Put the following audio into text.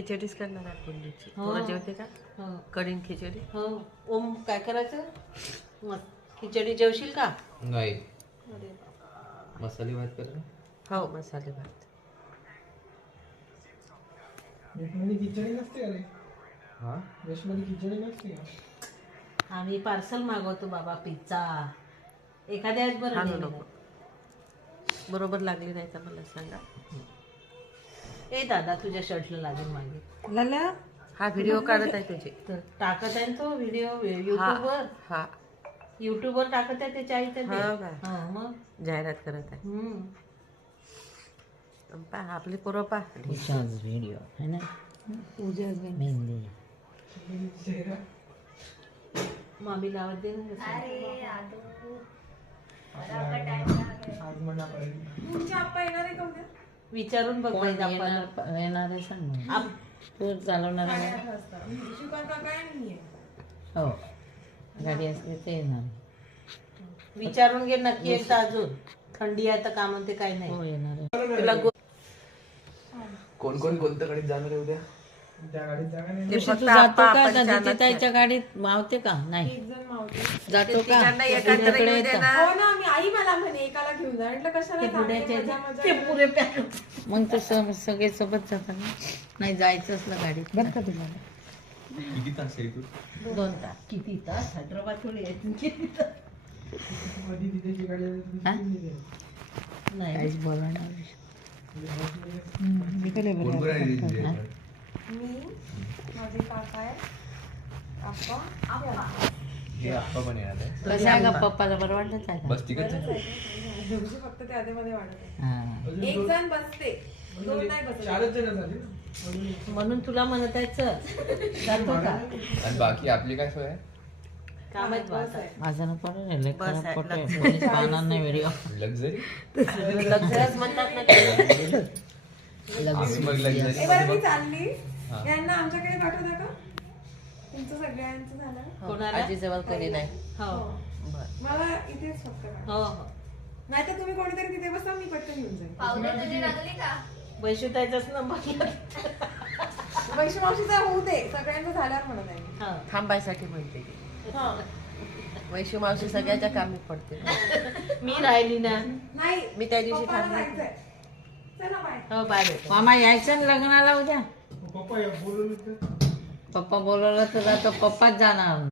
खिचडीच करणार आहे फोडणीची. हो. तुला जेवते का? हो कढीन खिचडी. हो. ओम काय करायचं मग खिचडी जेवशील का? नाही अरे बाबा. मसाले भात कर ना. हो मसाले भात. यशमध्ये खिचडी नसते अरे. हा यशमध्ये खिचडी नसते का? आम्ही पार्सल मागवतो बाबा पिझ्झा एखाद्या वेळेस बरं आणू नाही नको. मिळत. बरोबर लागली नाही तर मला सांगा. ए दादा तुझ्या शर्टला लागेल मागे लाल्या हा व्हिडिओ काढत आहे तुझे. तर टाकत आहे ना तो व्हिडिओ हा युट्यूबवर हा युट्यूबवर टाकत आहे त्याच्या आईचं ते. हो का? हा, मग जाहिरात करत आहे. हम्म. पहा आपली पोरं पहा. व्हिडिओ है ना मेहंदी चेहरा मामी लावत दे ना. आज म्हणा पडेल. विचारून बघ कोण पाहिजे आपण. येणार आहे सांग मला. तू चालवणार आहे हो गाडी असली तर येणार विचारून घे नक्की एकदा अजून. थंडी आहे तर का म्हणते काय नाही. हो येणार आहे तुला कोण कोण कोणत्या गाडीत जाणार आहे उद्या? त्या गाडीत जागा नाही. ते तू फक्त जातो आपण का चालत दादाच्या ताईच्या गाडीत मावते का नाही जातो का तिघांना एकाच तुझ्याकडे येऊ दे येतं. ना. हो ना मी आई मला म्हणे एकाला घेऊन जा म्हटलं कशाला ते जाते, पुण्याचे मजा मजा ते पुरे मग तू सगळे सोबत जातात ना नाही जायचं असलं गाडीत बरं का तुला किती तास आहे तू? 2 तास. किती तास हैदराबाद थोडी आहे. किती तास कधी तिथे गाडी आली तर हा? तिथे जाईल. नाही काहीच बोला ना कोण कोण आहे तिथे? मी माझे काका आहे आप्पा हे आप्पा पण येणार आहे. कसं आहे का पप्पाला बरं वाटलंच आहे का बस तिकडे दोघी फक्त त्या मध्ये वाढत आहे. हा अजून एक दोन- जण बसते 2 नाही बसत. 4च जण झाले. अजून एक. म्हणून तुला म्हणत आहे चल. जातो का आणि बाकी आपली काय सोय आहे? का माहित बा बस आता. आहे. माझं नको रे बस आहे, फोटो लक्ष. पोलीस पाहणार नाही व्हिडिओ लक्झरी लक्झरीच म्हणतात ना त्याला. मग लक्झरी ए बरं मी चालली हा. यांना आमच्याकडे पाठवता का तुमचं सगळ्यांचं झालं. कोणाला? आजी जवळ कोणी नाही. हो बर. मला इथेच फक्त का हो हो नाही तर तुम्ही कोणीतरी तिथे बसा मी पटकन येऊन जाईल. वैशुताईचाच नंबर. वैष्णवाशीचा होऊ दे सगळ्यांचं झाल्यावर म्हणत आहे मी. हा थांबायसाठी म्हणते ती. हा. वैशू मावशी सगळ्याच्या कामी पडते. मी राहिली ना. नाही मी त्या दिवशी पप्पाला थांबले. जायचंय. चला बाय. हो बाय बेटा. मामा यायचं ना लग्नाला उद्या पप्पा बोलवलं तर पप्पा बोलवलं तर जातो पप्पाच जाणार